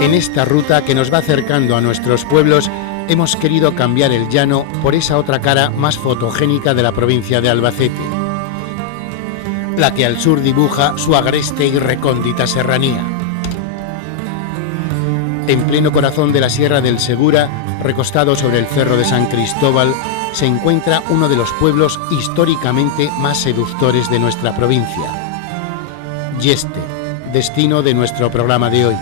En esta ruta que nos va acercando a nuestros pueblos, hemos querido cambiar el llano por esa otra cara más fotogénica de la provincia de Albacete, la que al sur dibuja su agreste y recóndita serranía. En pleno corazón de la Sierra del Segura, recostado sobre el Cerro de San Cristóbal, se encuentra uno de los pueblos históricamente más seductores de nuestra provincia, Yeste, destino de nuestro programa de hoy.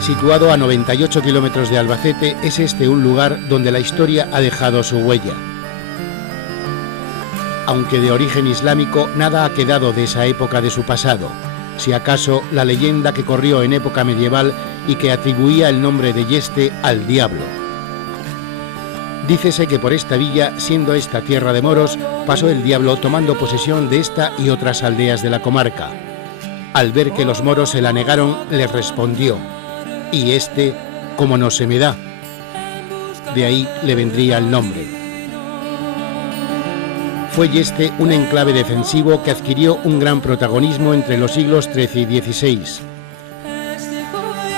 Situado a 98 kilómetros de Albacete, es este un lugar donde la historia ha dejado su huella. Aunque de origen islámico, nada ha quedado de esa época de su pasado, si acaso la leyenda que corrió en época medieval y que atribuía el nombre de Yeste al diablo. Dícese que por esta villa, siendo esta tierra de moros, pasó el diablo tomando posesión de esta y otras aldeas de la comarca. Al ver que los moros se la negaron, les respondió: y este, como no se me da. De ahí le vendría el nombre. Fue Yeste un enclave defensivo que adquirió un gran protagonismo entre los siglos XIII y XVI.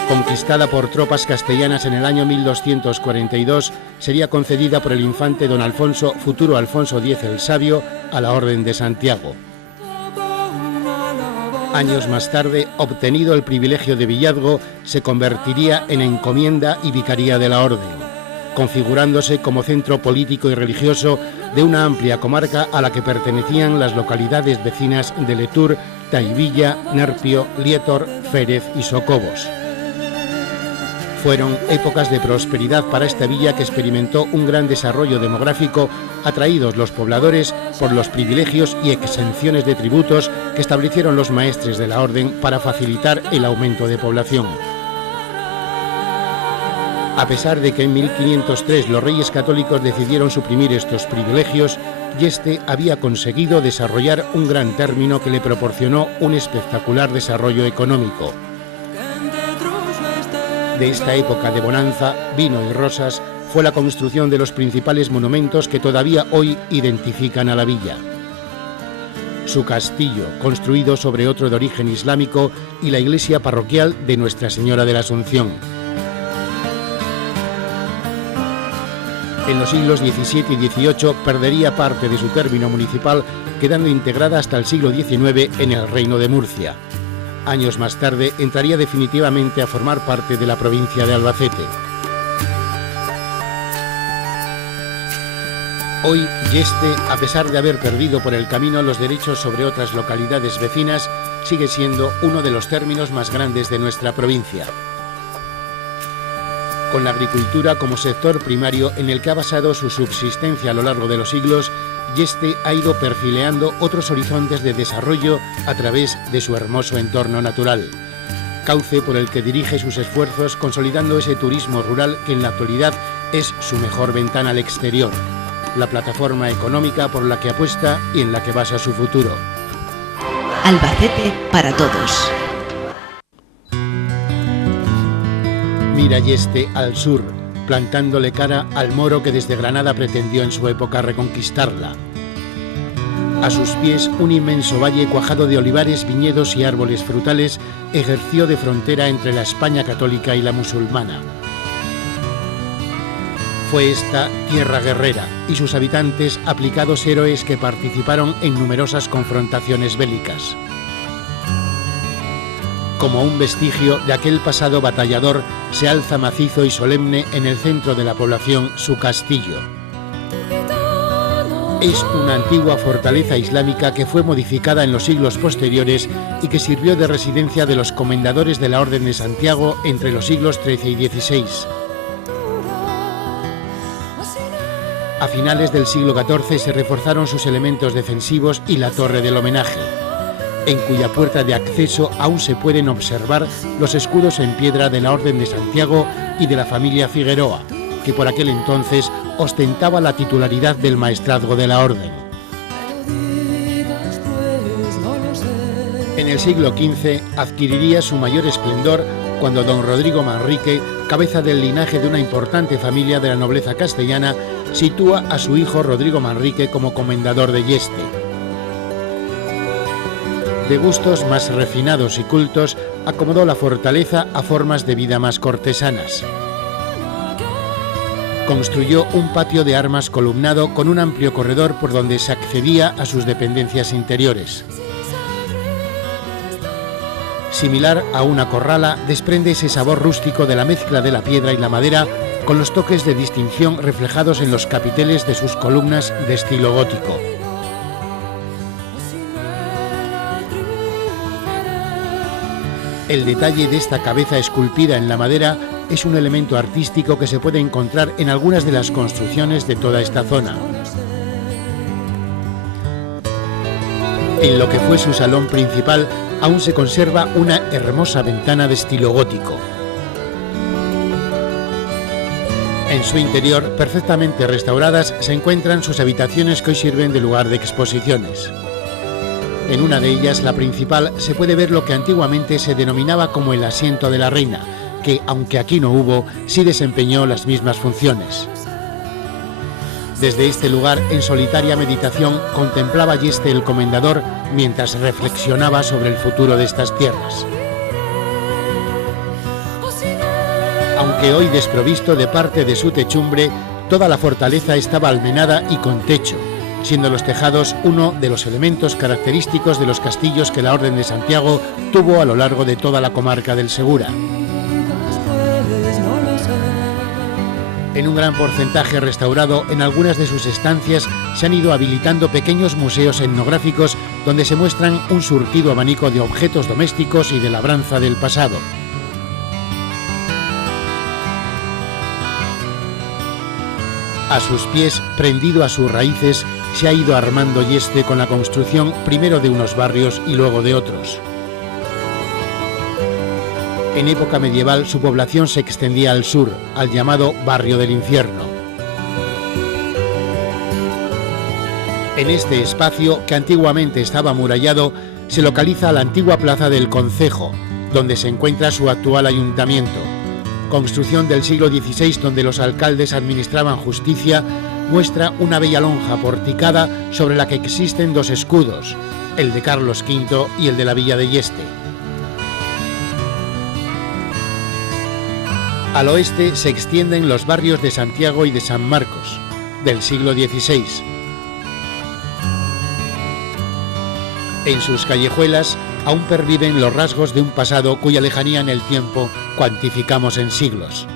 Conquistada por tropas castellanas en el año 1242, sería concedida por el infante don Alfonso, futuro Alfonso X el Sabio, a la Orden de Santiago. Años más tarde, obtenido el privilegio de villazgo, se convertiría en encomienda y vicaría de la Orden, configurándose como centro político y religioso de una amplia comarca a la que pertenecían las localidades vecinas de Letur, Taivilla, Nerpio, Lietor, Férez y Socobos. Fueron épocas de prosperidad para esta villa que experimentó un gran desarrollo demográfico, atraídos los pobladores por los privilegios y exenciones de tributos que establecieron los maestres de la orden para facilitar el aumento de población. A pesar de que en 1503 los reyes católicos decidieron suprimir estos privilegios, Yeste había conseguido desarrollar un gran término que le proporcionó un espectacular desarrollo económico. De esta época de bonanza, vino y rosas, fue la construcción de los principales monumentos que todavía hoy identifican a la villa. Su castillo, construido sobre otro de origen islámico, y la iglesia parroquial de Nuestra Señora de la Asunción. En los siglos XVII y XVIII perdería parte de su término municipal, quedando integrada hasta el siglo XIX en el Reino de Murcia. Años más tarde entraría definitivamente a formar parte de la provincia de Albacete. Hoy, Yeste, a pesar de haber perdido por el camino los derechos sobre otras localidades vecinas, sigue siendo uno de los términos más grandes de nuestra provincia. Con la agricultura como sector primario en el que ha basado su subsistencia a lo largo de los siglos, Yeste ha ido perfileando otros horizontes de desarrollo a través de su hermoso entorno natural, cauce por el que dirige sus esfuerzos consolidando ese turismo rural que en la actualidad es su mejor ventana al exterior, la plataforma económica por la que apuesta y en la que basa su futuro. Albacete para todos. Mira Yeste al sur, plantándole cara al moro que desde Granada pretendió en su época reconquistarla. A sus pies, un inmenso valle cuajado de olivares, viñedos y árboles frutales ejerció de frontera entre la España católica y la musulmana. Fue esta tierra guerrera y sus habitantes aplicados héroes que participaron en numerosas confrontaciones bélicas. Como un vestigio de aquel pasado batallador, se alza macizo y solemne en el centro de la población su castillo. Es una antigua fortaleza islámica que fue modificada en los siglos posteriores y que sirvió de residencia de los comendadores de la Orden de Santiago entre los siglos XIII y XVI. A finales del siglo XIV se reforzaron sus elementos defensivos y la torre del homenaje, en cuya puerta de acceso aún se pueden observar los escudos en piedra de la Orden de Santiago y de la familia Figueroa, que por aquel entonces ostentaba la titularidad del maestrazgo de la Orden. En el siglo XV adquiriría su mayor esplendor cuando don Rodrigo Manrique, cabeza del linaje de una importante familia de la nobleza castellana, sitúa a su hijo Rodrigo Manrique como comendador de Yeste. de gustos más refinados y cultos, acomodó la fortaleza a formas de vida más cortesanas. Construyó un patio de armas columnado con un amplio corredor por donde se accedía a sus dependencias interiores. Similar a una corrala, desprende ese sabor rústico de la mezcla de la piedra y la madera, con los toques de distinción reflejados en los capiteles de sus columnas de estilo gótico. El detalle de esta cabeza esculpida en la madera es un elemento artístico que se puede encontrar en algunas de las construcciones de toda esta zona. En lo que fue su salón principal aún se conserva una hermosa ventana de estilo gótico. En su interior, perfectamente restauradas, se encuentran sus habitaciones que hoy sirven de lugar de exposiciones. En una de ellas, la principal, se puede ver lo que antiguamente se denominaba como el asiento de la reina, que, aunque aquí no hubo, sí desempeñó las mismas funciones. Desde este lugar, en solitaria meditación, contemplaba Yeste el comendador mientras reflexionaba sobre el futuro de estas tierras. Aunque hoy desprovisto de parte de su techumbre, toda la fortaleza estaba almenada y con techo, siendo los tejados uno de los elementos característicos de los castillos que la Orden de Santiago tuvo a lo largo de toda la comarca del Segura. En un gran porcentaje restaurado, en algunas de sus estancias se han ido habilitando pequeños museos etnográficos donde se muestran un surtido abanico de objetos domésticos y de labranza del pasado. A sus pies, prendido a sus raíces, se ha ido armando Yeste con la construcción primero de unos barrios y luego de otros. En época medieval su población se extendía al sur, al llamado Barrio del Infierno. En este espacio, que antiguamente estaba amurallado, se localiza la antigua plaza del Concejo, donde se encuentra su actual ayuntamiento. Construcción del siglo XVI donde los alcaldes administraban justicia, muestra una bella lonja porticada sobre la que existen dos escudos, el de Carlos V y el de la villa de Yeste. Al oeste se extienden los barrios de Santiago y de San Marcos, del siglo XVI. En sus callejuelas aún perviven los rasgos de un pasado cuya lejanía en el tiempo cuantificamos en siglos.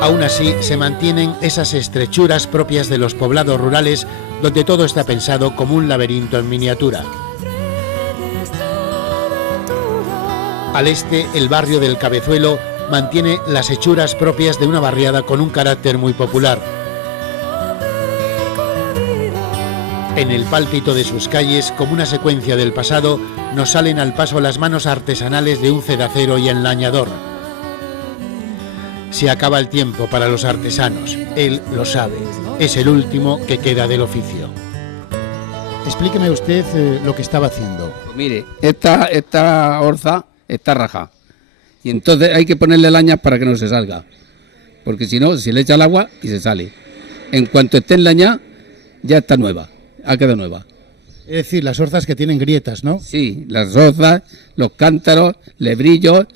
Aún así, se mantienen esas estrechuras propias de los poblados rurales donde todo está pensado como un laberinto en miniatura. Al este, el barrio del Cabezuelo mantiene las hechuras propias de una barriada con un carácter muy popular. En el pálpito de sus calles, como una secuencia del pasado, nos salen al paso las manos artesanales de un cedacero y enlañador. Se acaba el tiempo para los artesanos, él lo sabe, es el último que queda del oficio. Explíqueme usted lo que estaba haciendo. Pues mire, esta orza está rajada y entonces hay que ponerle lañas para que no se salga, porque si no, se le echa el agua y se sale. En cuanto esté enlañada, ya está nueva, ha quedado nueva. Es decir, las orzas que tienen grietas, ¿no? Sí, las orzas, los cántaros, lebrillos,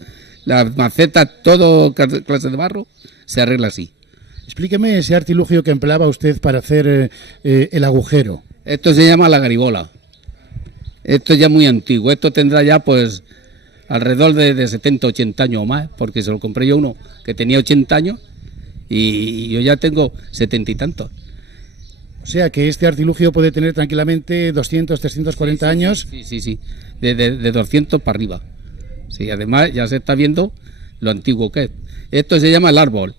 las macetas, todo clase de barro, se arregla así. Explíqueme ese artilugio que empleaba usted para hacer el agujero. Esto se llama la garibola. Esto ya es muy antiguo, esto tendrá ya pues alrededor de 70, 80 años o más, porque se lo compré yo uno que tenía 80 años y yo ya tengo 70 y tantos. O sea que este artilugio puede tener tranquilamente 200, 340 años. Sí, de 200 para arriba. Sí, además ya se está viendo lo antiguo que es. Esto se llama el árbol.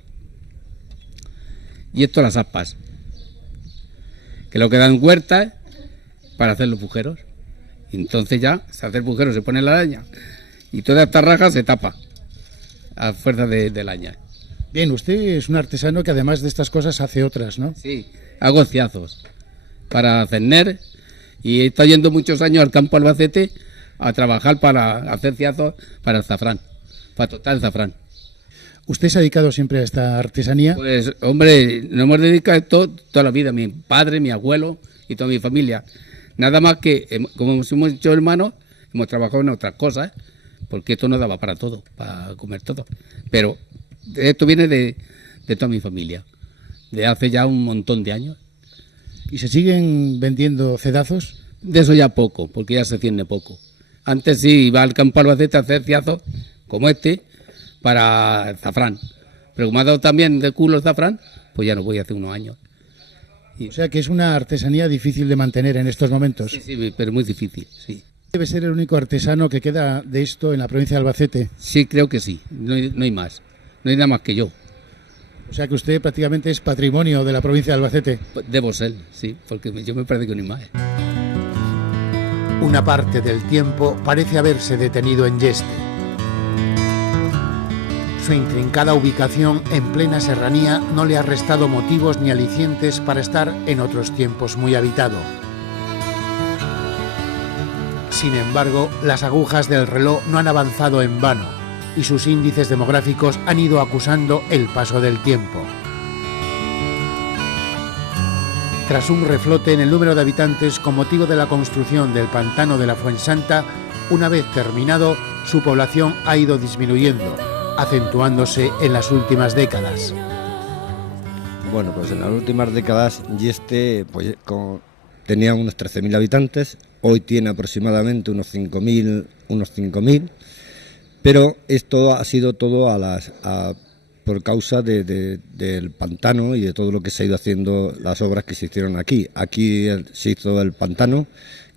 Y esto las aspas. Que lo que dan huertas para hacer los bujeros. Y entonces ya, se hace el bujero, se pone la laña. Y toda esta raja se tapa a fuerza de laña. Bien, usted es un artesano que además de estas cosas hace otras, ¿no? Sí, hago ciazos para cerner y he estado yendo muchos años al campo Albacete a trabajar para hacer ciazos para el zafrán, para total el zafrán. ¿Usted se ha dedicado siempre a esta artesanía? Pues, hombre, nos hemos dedicado a esto toda la vida, mi padre, mi abuelo y toda mi familia. Nada más que, como hemos hecho hermanos, hemos trabajado en otras cosas, porque esto no daba para todo, para comer todo. Pero esto viene de toda mi familia, de hace ya un montón de años. ¿Y se siguen vendiendo cedazos? De eso ya poco, porque ya se cierne poco. Antes sí iba al campo Albacete a hacer ciazos, como este, para el zafrán. Pero como ha dado también de culo el zafrán, pues ya no voy hace unos años. O sea que es una artesanía difícil de mantener en estos momentos. Sí, pero muy difícil, sí. ¿Debe ser el único artesano que queda de esto en la provincia de Albacete? Sí, creo que sí, no hay más. No hay nada más que yo. O sea que usted prácticamente es patrimonio de la provincia de Albacete. Debo ser, sí, porque yo me parece que no hay más. Una parte del tiempo parece haberse detenido en Yeste. Su intrincada ubicación en plena serranía no le ha restado motivos ni alicientes para estar en otros tiempos muy habitado. Sin embargo, las agujas del reloj no han avanzado en vano y sus índices demográficos han ido acusando el paso del tiempo. Tras un reflote en el número de habitantes con motivo de la construcción del pantano de la Fuensanta, una vez terminado, su población ha ido disminuyendo, acentuándose en las últimas décadas. Bueno, pues en las últimas décadas Yeste tenía unos 13.000 habitantes, hoy tiene aproximadamente unos 5.000, pero esto ha sido todo por causa del pantano y de todo lo que se ha ido haciendo, las obras que se hicieron aquí. Aquí se hizo el pantano,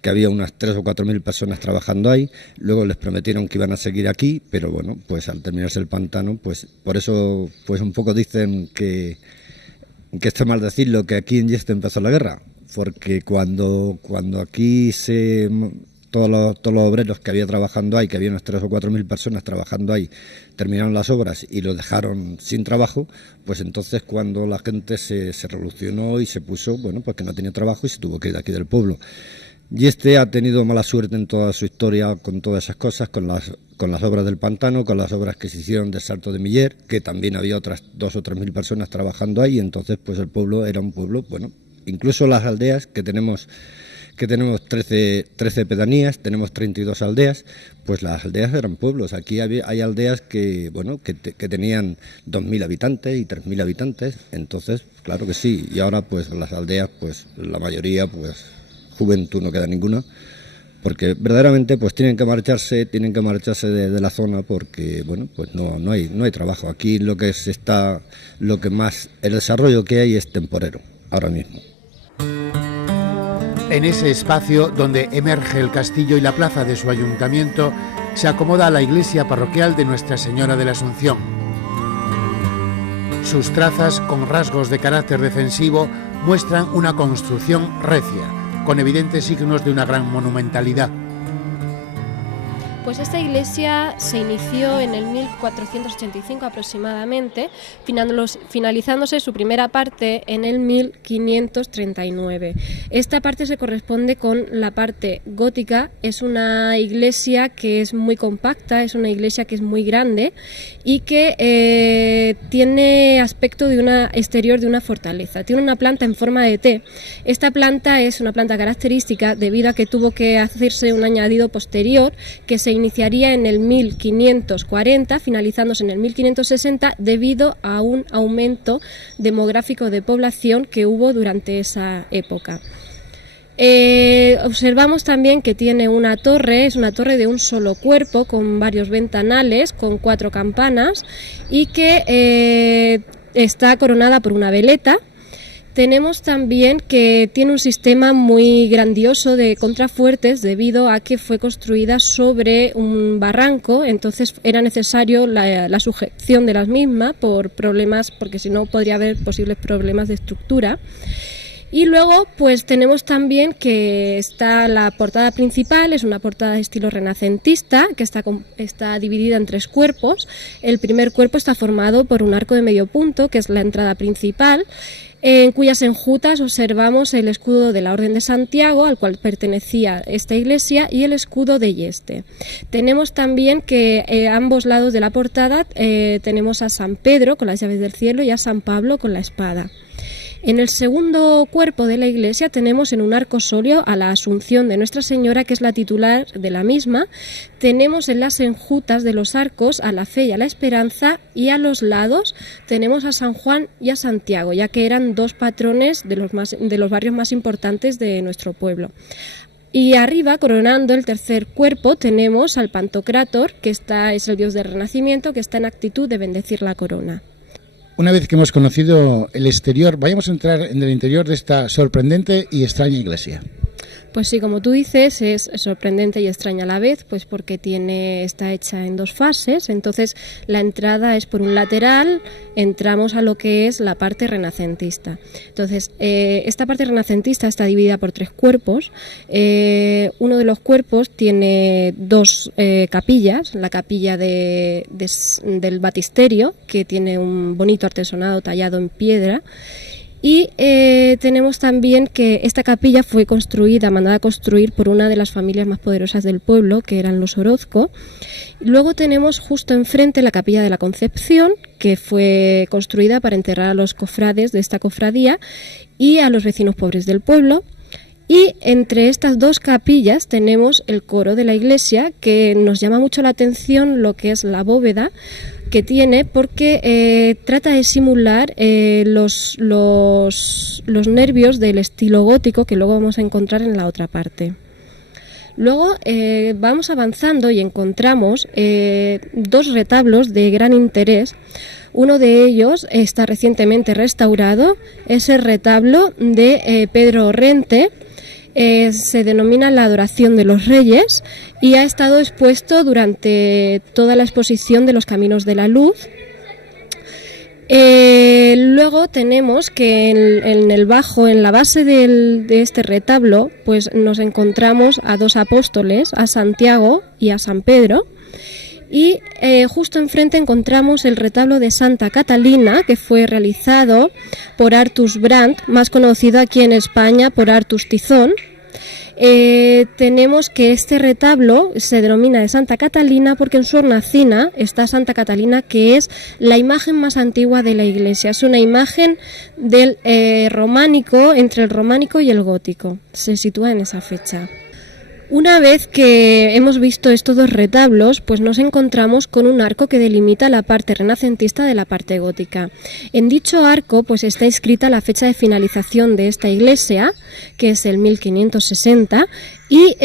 que había unas 3.000 o 4.000 personas trabajando ahí, luego les prometieron que iban a seguir aquí, pero bueno, pues al terminarse el pantano, pues por eso pues un poco dicen que está mal decirlo, que aquí en Yeste empezó la guerra, porque cuando aquí todos los obreros que había trabajando ahí, que había unas 3.000 o 4.000 personas trabajando ahí, terminaron las obras y los dejaron sin trabajo, pues entonces cuando la gente se revolucionó y se puso, bueno, pues que no tenía trabajo y se tuvo que ir de aquí del pueblo. Y este ha tenido mala suerte en toda su historia con todas esas cosas, con las obras del pantano, con las obras que se hicieron del Salto de Miller, que también había otras 2.000 o 3.000 personas trabajando ahí, y entonces pues el pueblo era un pueblo, bueno, incluso las aldeas que tenemos 13 pedanías, tenemos 32 aldeas, pues las aldeas eran pueblos. Aquí hay aldeas que tenían 2.000 habitantes y 3.000 habitantes, entonces claro que sí, y ahora pues las aldeas, pues la mayoría, pues juventud no queda ninguna, porque verdaderamente pues tienen que marcharse de la zona, porque bueno, pues no hay trabajo. Aquí el desarrollo que hay es temporero ahora mismo. En ese espacio donde emerge el castillo y la plaza de su ayuntamiento, se acomoda la iglesia parroquial de Nuestra Señora de la Asunción. Sus trazas, con rasgos de carácter defensivo, muestran una construcción recia, con evidentes signos de una gran monumentalidad. Pues esta iglesia se inició en el 1485 aproximadamente, finalizándose su primera parte en el 1539. Esta parte se corresponde con la parte gótica. Es una iglesia que es muy compacta, es una iglesia que es muy grande y que tiene aspecto de una exterior de una fortaleza. Tiene una planta en forma de T. Esta planta es una planta característica debido a que tuvo que hacerse un añadido posterior que se iniciaría en el 1540, finalizándose en el 1560, debido a un aumento demográfico de población que hubo durante esa época. Observamos también que tiene una torre, es una torre de un solo cuerpo, con varios ventanales, con 4 campanas, y que está coronada por una veleta. Tenemos también que tiene un sistema muy grandioso de contrafuertes debido a que fue construida sobre un barranco, entonces era necesario la sujeción de las mismas por problemas, porque si no podría haber posibles problemas de estructura. Y luego pues tenemos también que está la portada principal, es una portada de estilo renacentista que está dividida en 3 cuerpos. El primer cuerpo está formado por un arco de medio punto, que es la entrada principal, en cuyas enjutas observamos el escudo de la Orden de Santiago, al cual pertenecía esta iglesia, y el escudo de Yeste. Tenemos también que a ambos lados de la portada tenemos a San Pedro con las llaves del cielo y a San Pablo con la espada. En el segundo cuerpo de la iglesia tenemos en un arco solio a la Asunción de Nuestra Señora, que es la titular de la misma. Tenemos en las enjutas de los arcos a la Fe y a la Esperanza, y a los lados tenemos a San Juan y a Santiago, ya que eran dos patrones de los barrios más importantes de nuestro pueblo. Y arriba, coronando el tercer cuerpo, tenemos al Pantocrátor, que es el dios del Renacimiento, que está en actitud de bendecir la corona. Una vez que hemos conocido el exterior, vayamos a entrar en el interior de esta sorprendente y extraña iglesia. Pues sí, como tú dices, es sorprendente y extraña a la vez, pues porque está hecha en dos fases. Entonces la entrada es por un lateral, entramos a lo que es la parte renacentista. Entonces esta parte renacentista está dividida por tres cuerpos. Uno de los cuerpos tiene dos capillas, la capilla del baptisterio, que tiene un bonito artesonado tallado en piedra. Y tenemos también que esta capilla fue mandada a construir por una de las familias más poderosas del pueblo, que eran los Orozco. Luego tenemos justo enfrente la capilla de la Concepción, que fue construida para enterrar a los cofrades de esta cofradía y a los vecinos pobres del pueblo. Y entre estas dos capillas tenemos el coro de la iglesia, que nos llama mucho la atención lo que es la bóveda que tiene, porque trata de simular los nervios del estilo gótico, que luego vamos a encontrar en la otra parte. Luego vamos avanzando y encontramos dos retablos de gran interés. Uno de ellos está recientemente restaurado, es el retablo de Pedro Orrente. Se denomina La Adoración de los Reyes y ha estado expuesto durante toda la exposición de los Caminos de la Luz. Luego tenemos que en el bajo, en la base de este retablo, pues nos encontramos a dos apóstoles, a Santiago y a San Pedro. Y justo enfrente encontramos el retablo de Santa Catalina, que fue realizado por Artus Brandt, más conocido aquí en España por Artus Tizón. Tenemos que este retablo se denomina de Santa Catalina porque en su hornacina está Santa Catalina, que es la imagen más antigua de la iglesia. Es una imagen del románico, entre el románico y el gótico. Se sitúa en esa fecha. Una vez que hemos visto estos dos retablos, pues nos encontramos con un arco que delimita la parte renacentista de la parte gótica. En dicho arco pues está inscrita la fecha de finalización de esta iglesia, que es el 1560, y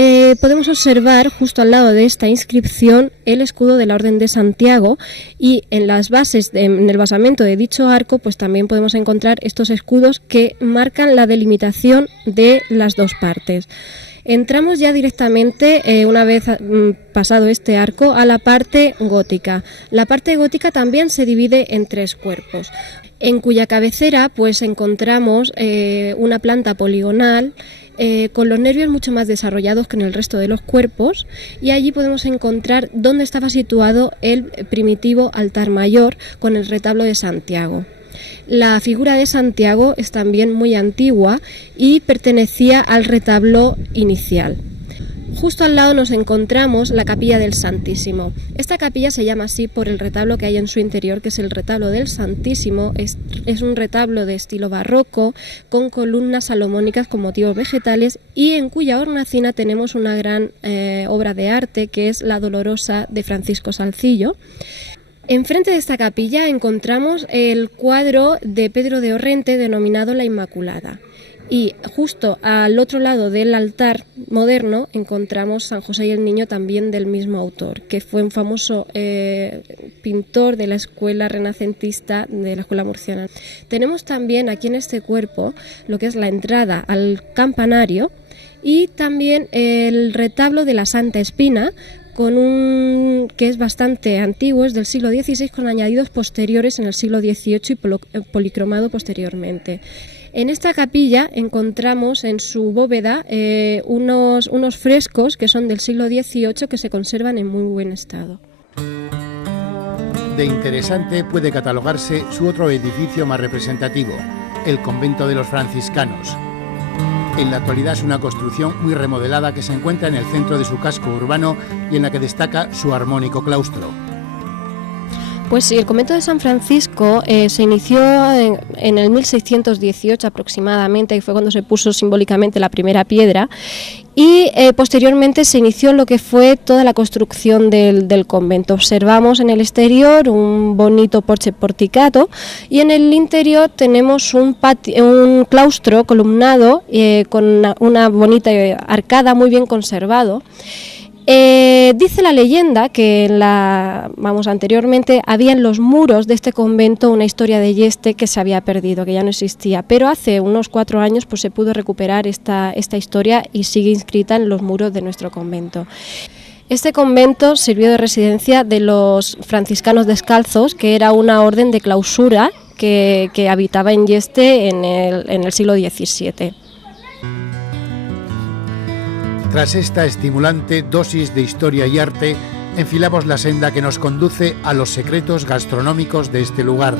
podemos observar justo al lado de esta inscripción el escudo de la Orden de Santiago, y en las bases, en el basamento de dicho arco, pues también podemos encontrar estos escudos que marcan la delimitación de las dos partes. Entramos ya directamente, una vez pasado este arco, a la parte gótica. La parte gótica también se divide en tres cuerpos, en cuya cabecera pues encontramos una planta poligonal con los nervios mucho más desarrollados que en el resto de los cuerpos, y allí podemos encontrar dónde estaba situado el primitivo altar mayor con el retablo de Santiago. La figura de Santiago es también muy antigua y pertenecía al retablo inicial. Justo al lado nos encontramos la capilla del Santísimo. Esta capilla se llama así por el retablo que hay en su interior, que es el retablo del Santísimo. Es un retablo de estilo barroco, con columnas salomónicas con motivos vegetales, y en cuya hornacina tenemos una gran obra de arte, que es la Dolorosa de Francisco Salcillo. Enfrente de esta capilla encontramos el cuadro de Pedro de Orrente denominado La Inmaculada, y justo al otro lado del altar moderno encontramos San José y el Niño, también del mismo autor, que fue un famoso pintor de la escuela renacentista, de la escuela murciana. Tenemos también aquí en este cuerpo lo que es la entrada al campanario y también el retablo de la Santa Espina, que es bastante antiguo, es del siglo XVI, con añadidos posteriores en el siglo XVIII y policromado posteriormente. En esta capilla encontramos en su bóveda unos frescos que son del siglo XVIII, que se conservan en muy buen estado. De interesante puede catalogarse su otro edificio más representativo, el convento de los franciscanos. En la actualidad es una construcción muy remodelada que se encuentra en el centro de su casco urbano y en la que destaca su armónico claustro. Pues sí, el convento de San Francisco se inició en el 1618 aproximadamente, y fue cuando se puso simbólicamente la primera piedra, y posteriormente se inició lo que fue toda la construcción del convento. Observamos en el exterior un bonito porche porticado y en el interior tenemos un claustro columnado con una bonita arcada muy bien conservado. Dice la leyenda que anteriormente había en los muros de este convento una historia de Yeste que se había perdido, que ya no existía, pero hace unos 4 años pues se pudo recuperar esta historia y sigue inscrita en los muros de nuestro convento. Este convento sirvió de residencia de los franciscanos descalzos, que era una orden de clausura que habitaba en Yeste en el siglo XVII. Tras esta estimulante dosis de historia y arte, enfilamos la senda que nos conduce a los secretos gastronómicos de este lugar.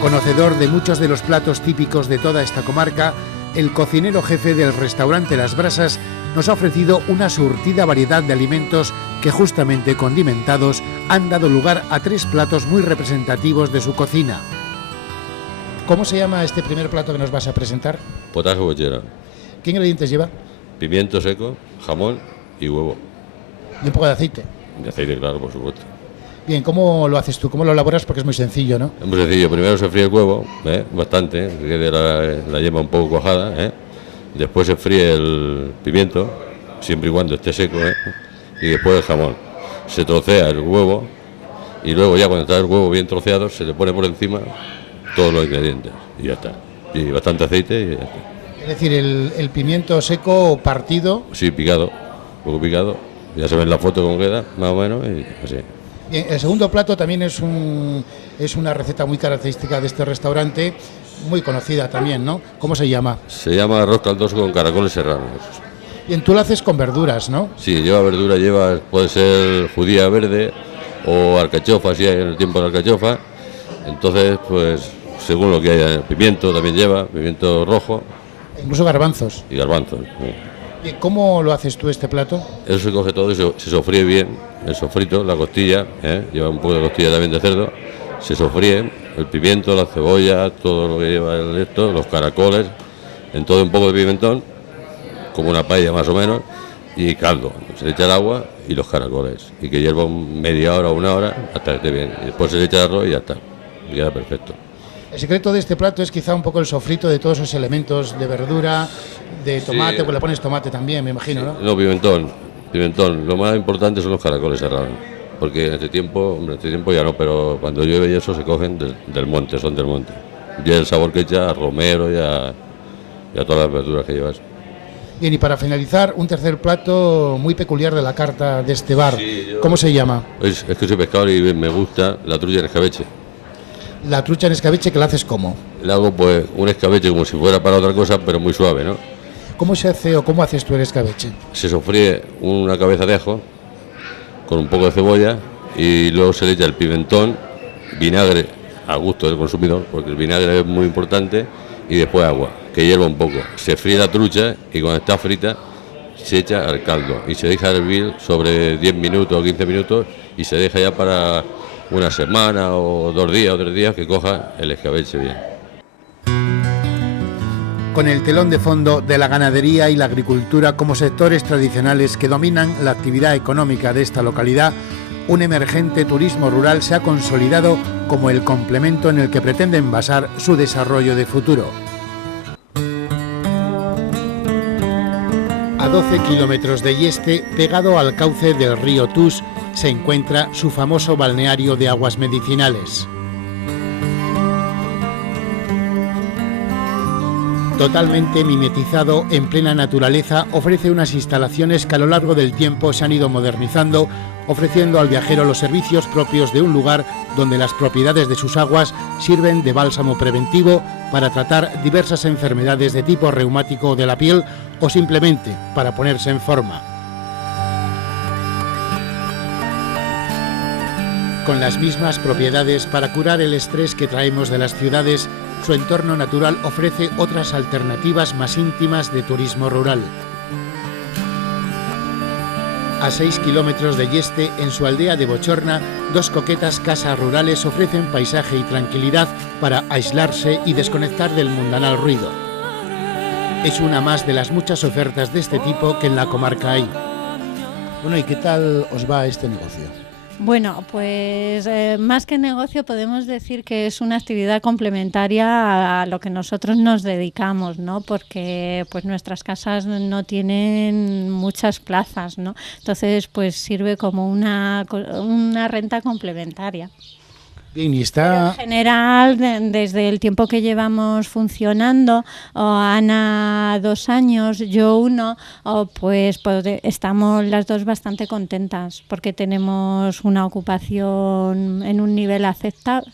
Conocedor de muchos de los platos típicos de toda esta comarca, el cocinero jefe del restaurante Las Brasas nos ha ofrecido una surtida variedad de alimentos que, justamente condimentados, han dado lugar a 3 platos muy representativos de su cocina. ¿Cómo se llama este primer plato que nos vas a presentar? Potaje bollera. ¿Qué ingredientes lleva? Pimiento seco, jamón y huevo. Y un poco de aceite. De aceite, claro, por supuesto. Bien, ¿cómo lo haces tú? ¿Cómo lo elaboras? Porque es muy sencillo, ¿no? Es muy sencillo. Primero se fríe el huevo, bastante, que quede la yema un poco cuajada. Después se fríe el pimiento, siempre y cuando esté seco. Y después el jamón. Se trocea el huevo y luego ya cuando está el huevo bien troceado se le pone por encima todos los ingredientes y ya está. Y bastante aceite y ya está. Es decir, el pimiento seco partido. Sí, picado, un poco picado. Ya se ve en la foto cómo queda, más o menos, y así. Bien, el segundo plato también es una receta muy característica de este restaurante, muy conocida también, ¿no? ¿Cómo se llama? Se llama arroz caldoso con caracoles serranos. Bien, tú lo haces con verduras, ¿no? Sí, lleva verdura, puede ser judía verde o alcachofa, si hay en el tiempo de la alcachofa. Entonces, pues, según lo que haya, pimiento también lleva, pimiento rojo. Incluso garbanzos. Y garbanzos. Bien, ¿cómo lo haces tú este plato? Eso se coge todo y se sofríe bien, el sofrito, la costilla, lleva un poco de costilla también de cerdo, se sofríe, el pimiento, la cebolla, todo lo que lleva los caracoles, en todo un poco de pimentón, como una paella más o menos, y caldo. Se le echa el agua y los caracoles, y que hierva media hora o 1 hora hasta que esté bien. Y después se le echa el arroz y ya está, y queda perfecto. El secreto de este plato es quizá un poco el sofrito de todos esos elementos de verdura, de tomate, sí. Pues le pones tomate también, me imagino, sí. ¿No? No, pimentón. Lo más importante son los caracoles serranos, porque en este tiempo ya no, pero cuando llueve y eso se cogen del monte, son del monte. Y el sabor que echa a romero y a todas las verduras que llevas. Bien, y para finalizar, un tercer plato muy peculiar de la carta de este bar. Sí, ¿cómo se llama? Es que soy pescador y me gusta la trucha en escabeche. La trucha en escabeche, ¿que la haces cómo? Le hago pues un escabeche como si fuera para otra cosa, pero muy suave, ¿no? ¿Cómo se hace o cómo haces tú el escabeche? Se sofríe una cabeza de ajo con un poco de cebolla y luego se le echa el pimentón, vinagre a gusto del consumidor, porque el vinagre es muy importante, y después agua, que hierva un poco. Se fríe la trucha y cuando está frita se echa al caldo y se deja hervir sobre 10 minutos o 15 minutos y se deja ya para una semana o 2 días o 3 días que coja el escabeche bien. Con el telón de fondo de la ganadería y la agricultura como sectores tradicionales que dominan la actividad económica de esta localidad, un emergente turismo rural se ha consolidado como el complemento en el que pretenden basar su desarrollo de futuro. A 12 kilómetros de Yeste, pegado al cauce del río Tus, se encuentra su famoso balneario de aguas medicinales. Totalmente mimetizado en plena naturaleza, ofrece unas instalaciones que a lo largo del tiempo se han ido modernizando, ofreciendo al viajero los servicios propios de un lugar donde las propiedades de sus aguas sirven de bálsamo preventivo para tratar diversas enfermedades de tipo reumático de la piel o simplemente para ponerse en forma. Con las mismas propiedades para curar el estrés que traemos de las ciudades, su entorno natural ofrece otras alternativas más íntimas de turismo rural. A 6 kilómetros de Yeste, en su aldea de Bochorna, dos coquetas casas rurales ofrecen paisaje y tranquilidad para aislarse y desconectar del mundanal ruido. Es una más de las muchas ofertas de este tipo que en la comarca hay. Bueno, ¿y qué tal os va este negocio? Bueno, pues más que negocio podemos decir que es una actividad complementaria a lo que nosotros nos dedicamos, ¿no? Porque pues nuestras casas no tienen muchas plazas, ¿no? Entonces pues sirve como una renta complementaria. Bien, y está... En general, desde el tiempo que llevamos funcionando, Ana 2 años, yo 1, pues estamos las dos bastante contentas porque tenemos una ocupación en un nivel aceptable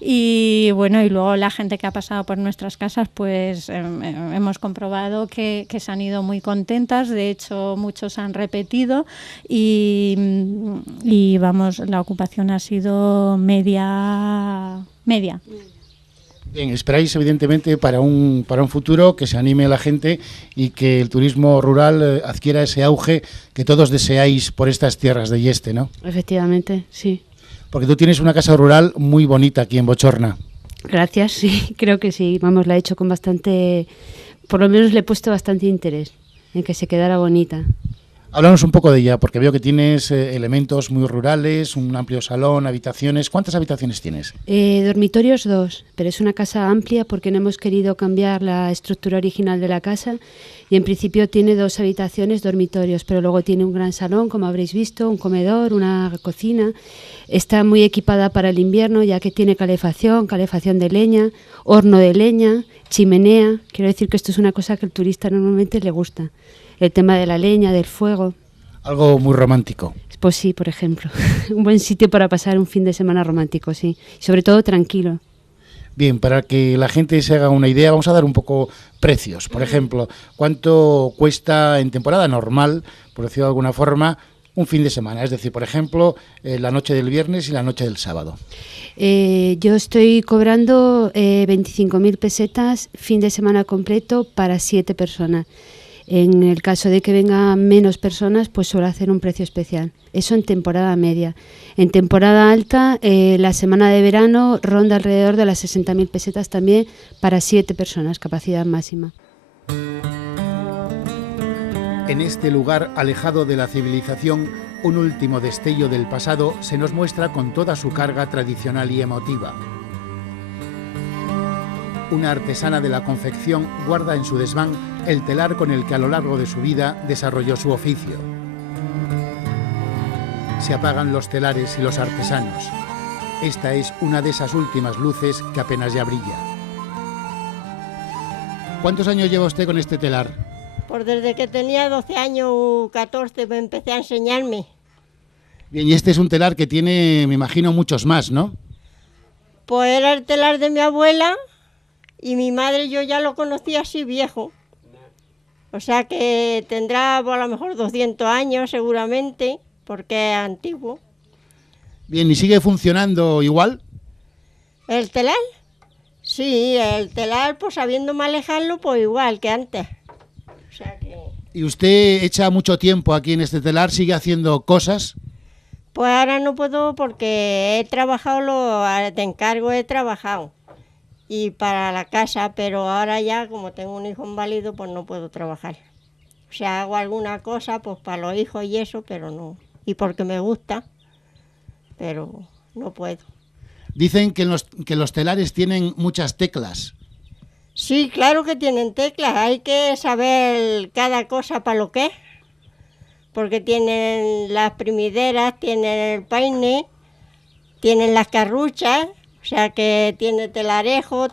y bueno, y luego la gente que ha pasado por nuestras casas pues hemos comprobado que se han ido muy contentas. De hecho muchos han repetido y vamos, la ocupación ha sido media. Bien, esperáis evidentemente para un futuro que se anime la gente y que el turismo rural adquiera ese auge que todos deseáis por estas tierras de Yeste, ¿no? Efectivamente, sí. Porque tú tienes una casa rural muy bonita aquí en Bochorna. Gracias, sí, creo que sí. Vamos, la he hecho con bastante, por lo menos le he puesto bastante interés en que se quedara bonita. Háblanos un poco de ella, porque veo que tienes elementos muy rurales, un amplio salón, habitaciones. ¿Cuántas habitaciones tienes? Dormitorios 2, pero es una casa amplia porque no hemos querido cambiar la estructura original de la casa y en principio tiene 2 habitaciones, dormitorios, pero luego tiene un gran salón, como habréis visto, un comedor, una cocina. Está muy equipada para el invierno ya que tiene calefacción de leña, horno de leña, chimenea. Quiero decir que esto es una cosa que al turista normalmente le gusta. El tema de la leña, del fuego. Algo muy romántico. Pues sí, por ejemplo. Un buen sitio para pasar un fin de semana romántico, sí. Y sobre todo tranquilo. Bien, para que la gente se haga una idea, vamos a dar un poco precios. Por ejemplo, ¿cuánto cuesta en temporada normal, por decirlo de alguna forma, un fin de semana? Es decir, por ejemplo, la noche del viernes y la noche del sábado. Yo estoy cobrando 25.000 pesetas fin de semana completo para 7 personas. En el caso de que vengan menos personas, pues suelo hacer un precio especial. Eso en temporada media. En temporada alta, la semana de verano ronda alrededor de las 60.000 pesetas también para 7 personas, capacidad máxima. En este lugar alejado de la civilización, un último destello del pasado se nos muestra con toda su carga tradicional y emotiva. Una artesana de la confección guarda en su desván el telar con el que a lo largo de su vida desarrolló su oficio. Se apagan los telares y los artesanos. Esta es una de esas últimas luces que apenas ya brilla. ¿Cuántos años lleva usted con este telar? Pues desde que tenía 12 años o 14 me empecé a enseñarme. Bien, y este es un telar que tiene, me imagino, muchos más, ¿no? Pues era el telar de mi abuela y mi madre yo ya lo conocía así viejo. O sea que tendrá a lo mejor 200 años seguramente, porque es antiguo. Bien, ¿y sigue funcionando igual? ¿El telar? Sí, el telar, pues sabiendo manejarlo, pues igual que antes. O sea que... ¿Y usted echa mucho tiempo aquí en este telar? ¿Sigue haciendo cosas? Pues ahora no puedo porque he trabajado, de encargo he trabajado. Y para la casa, pero ahora ya, como tengo un hijo inválido, pues no puedo trabajar. O sea, hago alguna cosa, pues para los hijos y eso, pero no. Y porque me gusta, pero no puedo. Dicen que los telares tienen muchas teclas. Sí, claro que tienen teclas, hay que saber cada cosa para lo que es. Porque tienen las primideras, tienen el paine, tienen las carruchas, o sea que tiene telarejo,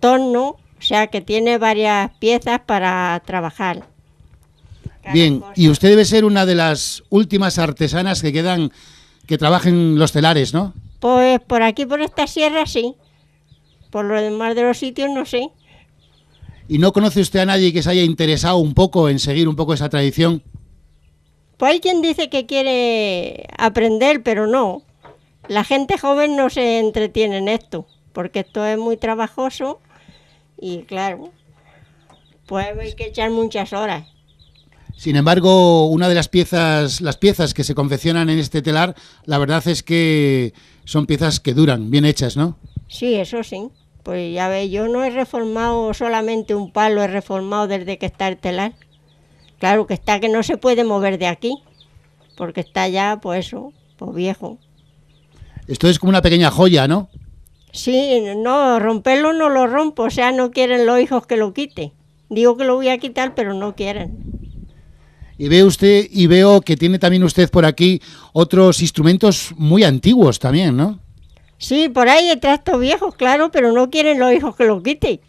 torno, o sea que tiene varias piezas para trabajar. Bien, y usted debe ser una de las últimas artesanas que quedan, que trabajen los telares, ¿no? Pues por aquí, por esta sierra, sí. Por lo demás de los sitios, no sé. ¿Y no conoce usted a nadie que se haya interesado un poco en seguir un poco esa tradición? Pues hay quien dice que quiere aprender, pero no. La gente joven no se entretiene en esto, porque esto es muy trabajoso y claro, pues hay que echar muchas horas. Sin embargo, una de las piezas que se confeccionan en este telar, la verdad es que son piezas que duran, bien hechas, ¿no? Sí, eso sí. Pues ya ves, yo no he reformado solamente un palo, he reformado desde que está el telar. Claro que está que no se puede mover de aquí, porque está ya, pues eso, pues viejo. Esto es como una pequeña joya, ¿no? Sí, no, romperlo no lo rompo, o sea, no quieren los hijos que lo quite. Digo que lo voy a quitar, pero no quieren. Y ve usted, y veo que tiene también usted por aquí otros instrumentos muy antiguos también, ¿no? Sí, por ahí hay trastos viejos, claro, pero no quieren los hijos que lo quite.